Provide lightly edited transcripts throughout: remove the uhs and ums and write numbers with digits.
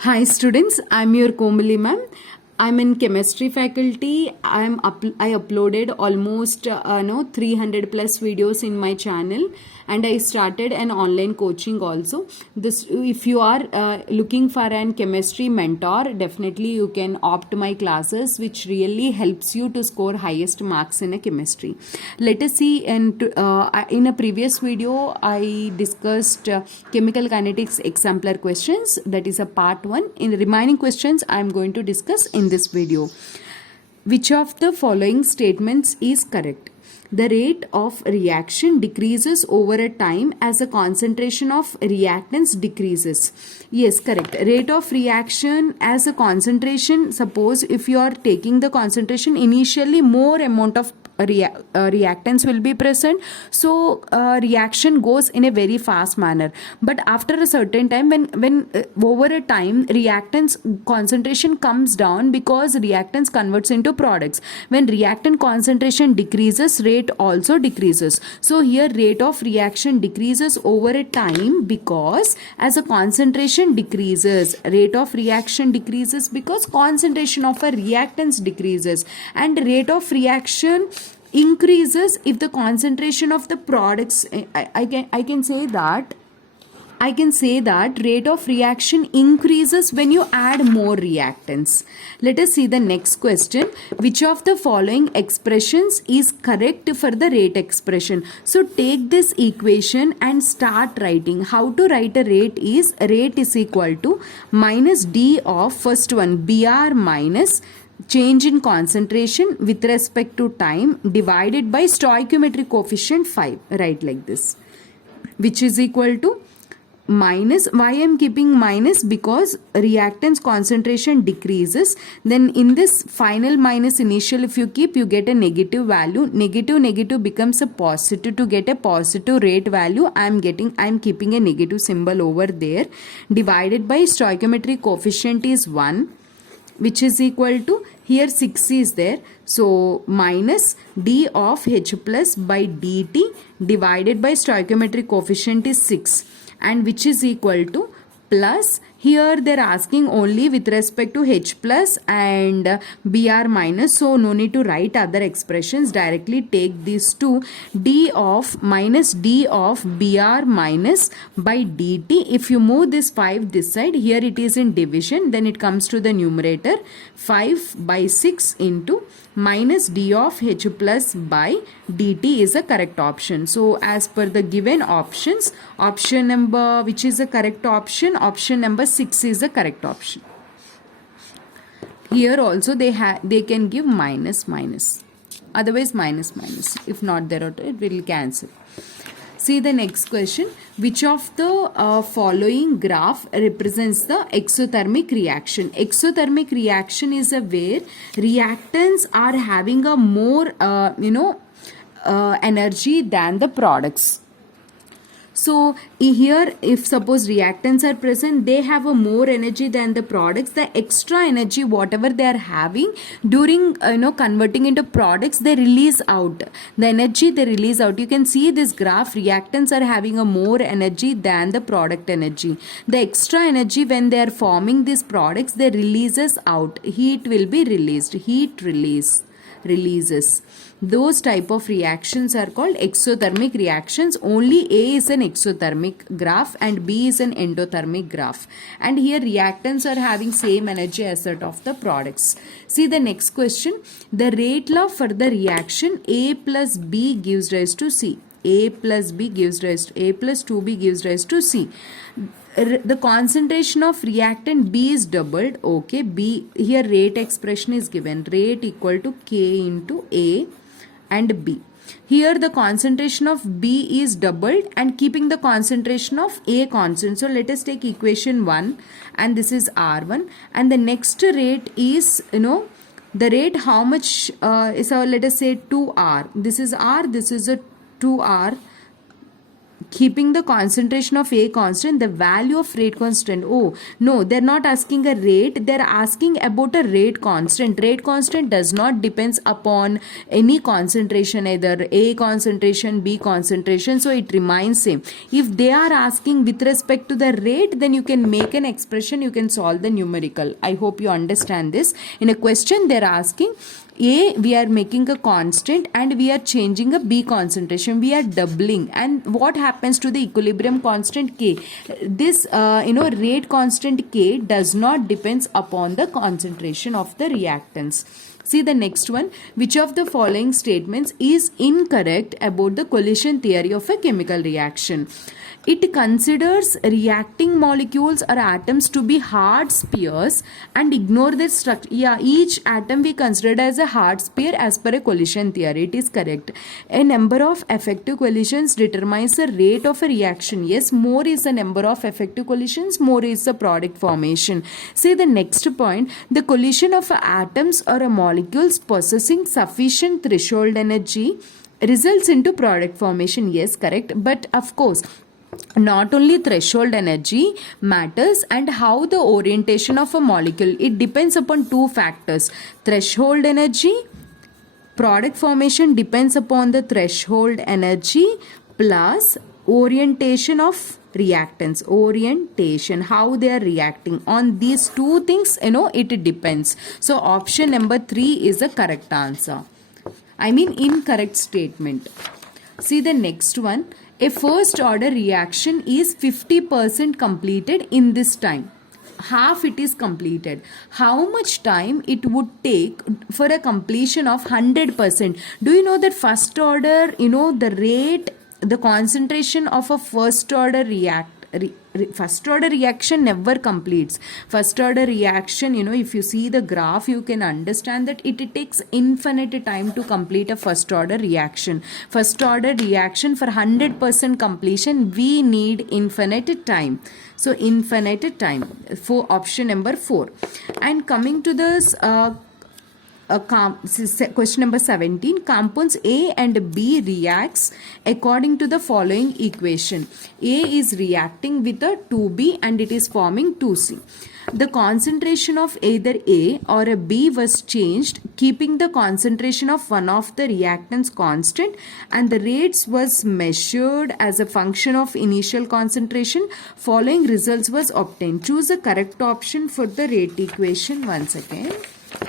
Hi students, I'm your Komali ma'am. I'm in chemistry faculty. I uploaded almost 300 plus videos in my channel, and I started an online coaching also. This, if you are looking for an chemistry mentor, definitely you can opt my classes, which really helps you to score highest marks in a chemistry. Let us see. And in a previous video, I discussed chemical kinetics exemplar questions. That is a part 1. In the remaining questions, I am going to discuss in this video. Which of the following statements is correct? The rate of reaction decreases over a time as the concentration of reactants decreases. Yes, correct. Rate of reaction as a concentration, suppose if you are taking the concentration, initially more amount of reactants will be present, so reaction goes in a very fast manner. But after a certain time, when over a time reactants concentration comes down, because reactants converts into products. When reactant concentration decreases, rate also decreases. So here rate of reaction decreases over a time because as a concentration decreases, rate of reaction decreases because concentration of a reactants decreases, and rate of reaction increases if the concentration of the products. I can say that rate of reaction increases when you add more reactants. Let us see the next question. Which of the following expressions is correct for the rate expression? So take this equation and start writing. How to write a rate is equal to minus d of first one, Br minus change in concentration with respect to time divided by stoichiometric coefficient 5. Write like this, which is equal to minus. Why I am keeping minus? Because reactants concentration decreases. Then in this final minus initial, if you keep, you get a negative value. Negative becomes a positive. To get a positive rate value, I am keeping a negative symbol over there. Divided by stoichiometric coefficient is 1, which is equal to, here 6 is there, so minus d of h plus by dt divided by stoichiometric coefficient is 6, and which is equal to plus, here they are asking only with respect to h plus and br minus, so no need to write other expressions, directly take these two, d of minus d of br minus by dt. If you move this 5 this side, here it is in division, then it comes to the numerator, 5 by 6 into minus d of h plus by dt is a correct option. So as per the given options, option number, which is the correct option, option number 6 is the correct option. Here also they can give minus, otherwise minus. If not there, it will cancel. See the next question. Which of the following graph represents the exothermic reaction? Exothermic reaction is where reactants are having a more energy than the products. So here, if suppose reactants are present, they have a more energy than the products. The extra energy whatever they are having during converting into products, they release out. The energy they release out. You can see this graph, reactants are having a more energy than the product energy. The extra energy when they are forming these products, they releases out. Heat will be released. Heat releases. Those type of reactions are called exothermic reactions. Only A is an exothermic graph and B is an endothermic graph. And here reactants are having same energy as that of the products. See the next question. The rate law for the reaction A plus B gives rise to C. A plus B gives rise to A plus 2B gives rise to C. The concentration of reactant B is doubled. Okay, B, here rate expression is given. Rate equal to K into A and B. Here the concentration of B is doubled and keeping the concentration of A constant. So let us take equation 1 and this is R1, and the next rate is the rate how much is our, let us say 2R. This is R, this is a 2R. keeping the concentration of A constant, the value of rate constant. Oh no, they're not asking a rate, they're asking about a rate constant. Rate constant does not depends upon any concentration, either A concentration, B concentration, so it remains same. If they are asking with respect to the rate, then you can make an expression, you can solve the numerical. I hope you understand this. In a question they're asking A, we are making a constant and we are changing a B concentration, we are doubling, and what happens to the equilibrium constant K? This rate constant K does not depends upon the concentration of the reactants. See the next one. Which of the following statements is incorrect about the collision theory of a chemical reaction? It considers reacting molecules or atoms to be hard spheres and ignore their structure. Yeah, each atom we considered as a hard sphere as per a collision theory. It is correct. A number of effective collisions determines the rate of a reaction. Yes, more is the number of effective collisions, more is the product formation. See the next point. The collision of atoms or molecules possessing sufficient threshold energy results into product formation. Yes, correct. But of course, not only threshold energy matters and how the orientation of a molecule, it depends upon two factors. Threshold energy, product formation depends upon the threshold energy plus orientation of reactants, orientation, how they are reacting. On these two things, it depends. So option number 3 is the correct answer. I mean incorrect statement. See the next one. A first order reaction is 50% completed in this time. Half it is completed. How much time it would take for a completion of 100%? Do you know that first order, the rate, the concentration of a first order first order reaction never completes. First order reaction, if you see the graph, you can understand that it takes infinite time to complete a first order reaction. First order reaction, for 100% completion, we need infinite time. So infinite time for option number 4. And coming to this question number 17. Compounds A and B reacts according to the following equation. A is reacting with a 2B and it is forming 2C. The concentration of either A or a B was changed, keeping the concentration of one of the reactants constant, and the rates was measured as a function of initial concentration. Following results was obtained. Choose the correct option for the rate equation once again.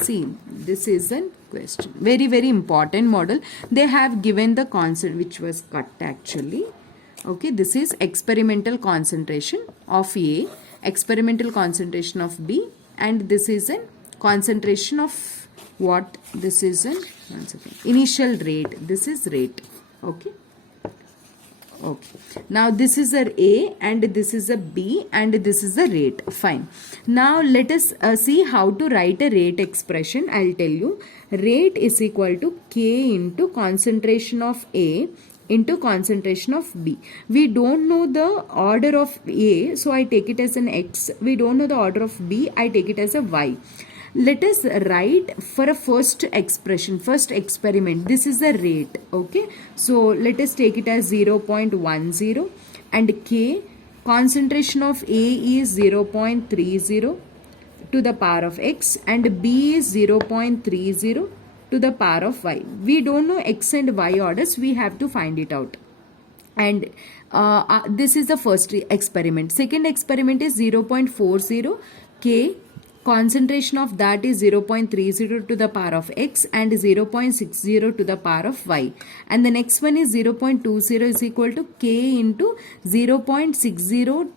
See, this is a question. Very, very important model. They have given the constant which was cut actually. Okay, this is experimental concentration of A, experimental concentration of B, and this is a concentration of what? This is a initial rate. This is rate. Okay. Okay, now this is a and this is a B and this is a rate. Fine. Now let us see how to write a rate expression. I'll tell you. Rate is equal to K into concentration of A into concentration of B. We don't know the order of A, so I take it as an X. We don't know the order of B, I take it as a Y. Let us write for a first expression, first experiment. This is the rate. Okay, so let us take it as 0.10 and K, concentration of A is 0.30 to the power of X and B is 0.30 to the power of Y. We don't know X and Y orders, we have to find it out. And this is the first experiment. Second experiment is 0.40 K, concentration of that is 0.30 to the power of X and 0.60 to the power of Y. And the next one is 0.20 is equal to K into 0.60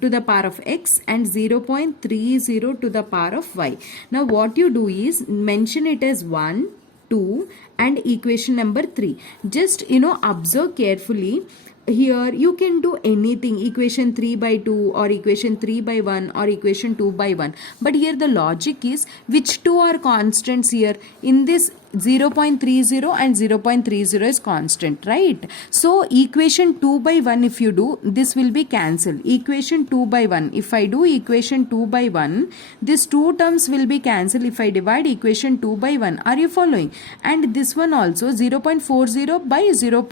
to the power of X and 0.30 to the power of Y. Now what you do is mention it as 1, 2 and equation number 3. Just observe carefully. Here you can do anything, equation 3 by 2 or equation 3 by 1 or equation 2 by 1. But here the logic is which two are constants here? In this 0.30 and 0.30 is constant, right? So equation 2 by 1 if you do, this will be cancelled. Equation 2 by 1, if I do equation 2 by 1, these two terms will be cancelled if I divide equation 2 by 1. Are you following? And this one also 0.40 by 0.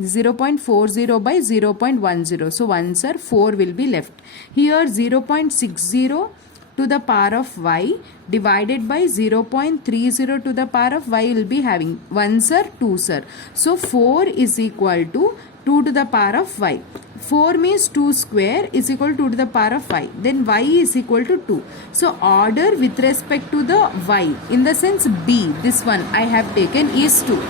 0.40 by 0.10. So ones are 4 will be left. Here 0.60 to the power of y divided by 0.30 to the power of y will be having 1 sir 2 sir. So 4 is equal to 2 to the power of y. 4 means 2 square is equal to 2 to the power of y. Then y is equal to 2. So order with respect to the y, in the sense b, this one I have taken is 2.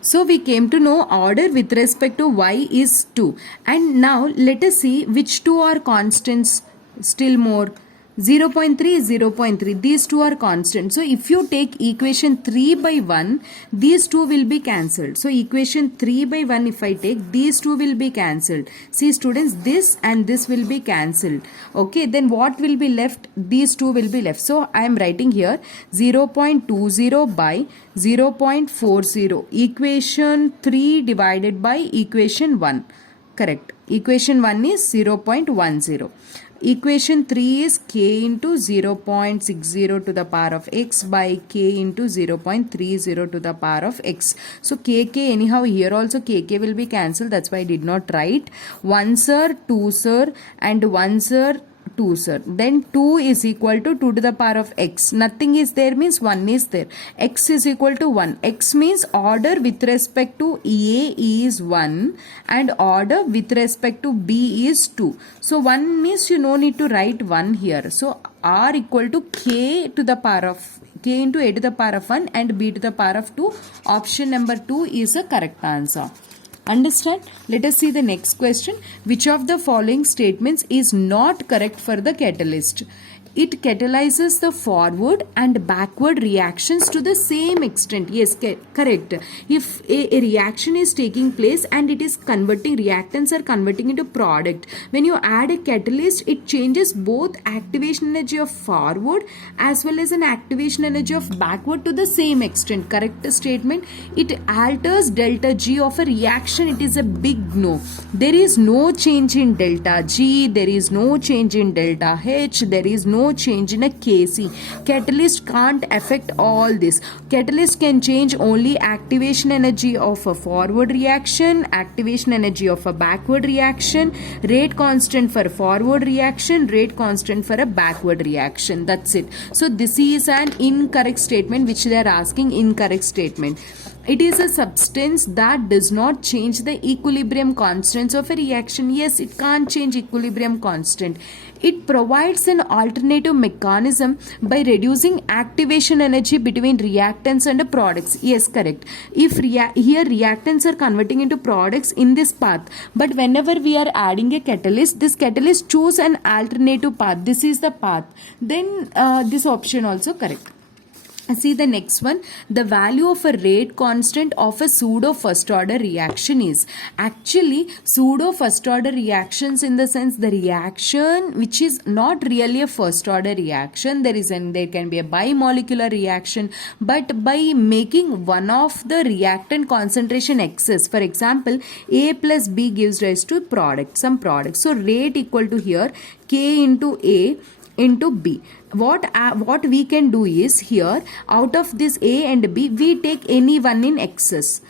So we came to know order with respect to y is 2. And now let us see which two are constants still more. 0.3 is 0.3. These two are constant. So if you take equation 3 by 1, these two will be cancelled. So equation 3 by 1 if I take, these two will be cancelled. See students, this and this will be cancelled. Okay, then what will be left? These two will be left. So I am writing here 0.20 by 0.40. Equation 3 divided by equation 1. Correct. Equation 1 is 0.10. Equation 3 is k into 0.60 to the power of x by k into 0.30 to the power of x. So kk, anyhow here also kk will be cancelled. That's why I did not write. 1 sir, 2 sir and 1 sir, 2 sir. Then 2 is equal to 2 to the power of x. Nothing is there means 1 is there. X is equal to 1. X means order with respect to A is 1 and order with respect to B is 2. So 1 means you no need to write 1 here. So R equal to K to the power of K into A to the power of 1 and B to the power of 2. Option number 2 is a correct answer. Understand? Let us see the next question. Which of the following statements is not correct for the catalyst? It catalyzes the forward and backward reactions to the same extent. Yes, correct. If a reaction is taking place and it is converting, reactants are converting into product. When you add a catalyst, it changes both activation energy of forward as well as an activation energy of backward to the same extent. Correct statement. It alters delta G of a reaction. It is a big no. There is no change in delta G. There is no change in delta H. There is no change in a Kc. Catalyst can't affect all this. Catalyst can change only activation energy of a forward reaction, activation energy of a backward reaction, rate constant for forward reaction, rate constant for a backward reaction. That's it. So this is an incorrect statement which they are asking. Incorrect statement. It is a substance that does not change the equilibrium constants of a reaction. Yes, it can't change equilibrium constant. It provides an alternative mechanism by reducing activation energy between reactants and products. Yes, correct. If here reactants are converting into products in this path, but whenever we are adding a catalyst, this catalyst choose an alternative path. This is the path. Then this option also correct. See the next one. The value of a rate constant of a pseudo first order reaction is. Actually, pseudo first order reactions in the sense the reaction which is not really a first order reaction. There can be a bimolecular reaction, but by making one of the reactant concentration excess. For example, A plus B gives rise to some product. So rate equal to here K into A into B. What we can do is here, out of this A and B, we take any one in excess.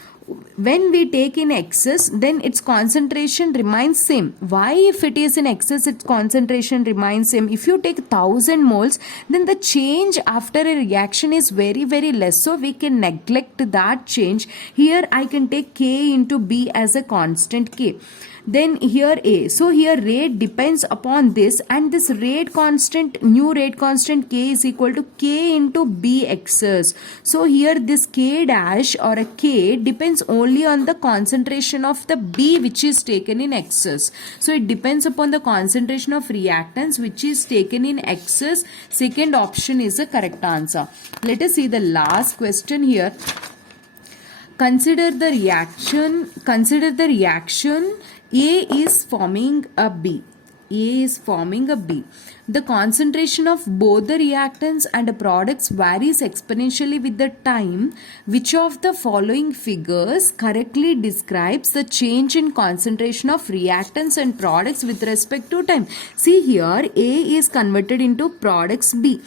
When we take in excess, then its concentration remains same. Why? If it is in excess, its concentration remains same. If you take 1000 moles, then the change after a reaction is very, very less. So we can neglect that change. Here I can take K into B as a constant K. Then here A. So here rate depends upon this, and this rate constant, new rate constant K is equal to K into B excess. So here this K dash or a K depends only on the concentration of the B which is taken in excess. So it depends upon the concentration of reactants which is taken in excess. Second option is the correct answer. Let us see the last question here. Consider the reaction. A is forming a B. A is forming a B. The concentration of both the reactants and the products varies exponentially with the time. Which of the following figures correctly describes the change in concentration of reactants and products with respect to time? See here, A is converted into products B.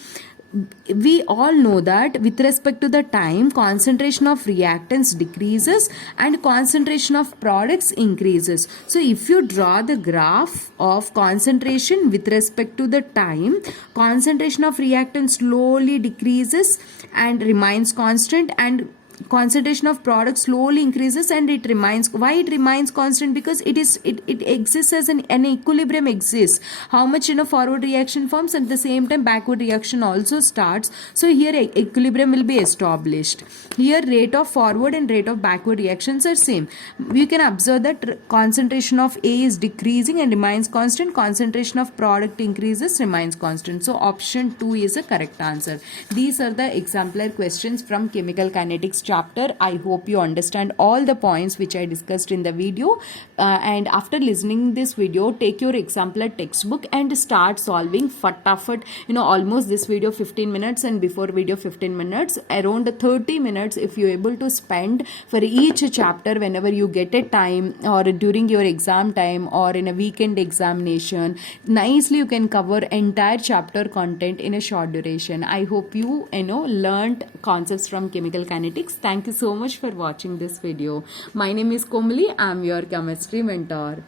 we all know that with respect to the time, concentration of reactants decreases and concentration of products increases. So if you draw the graph of concentration with respect to the time, concentration of reactants slowly decreases and remains constant, and concentration of product slowly increases and it remains. Why it remains constant? Because it exists as an equilibrium exists. How much forward reaction forms, at the same time backward reaction also starts. So here equilibrium will be established. Here rate of forward and rate of backward reactions are same. You can observe that concentration of A is decreasing and remains constant, concentration of product increases, remains constant. So option 2 is a correct answer. These are the exemplar questions from chemical kinetics chapter. I hope you understand all the points which I discussed in the video, and after listening this video, take your exemplar textbook and start solving fatafat. Almost this video 15 minutes and before video 15 minutes, around 30 minutes if you're able to spend for each chapter whenever you get a time, or during your exam time, or in a weekend examination. Nicely you can cover entire chapter content in a short duration. I hope you learned concepts from chemical kinetics. Thank you so much for watching this video. My name is Komali. I am your chemistry mentor.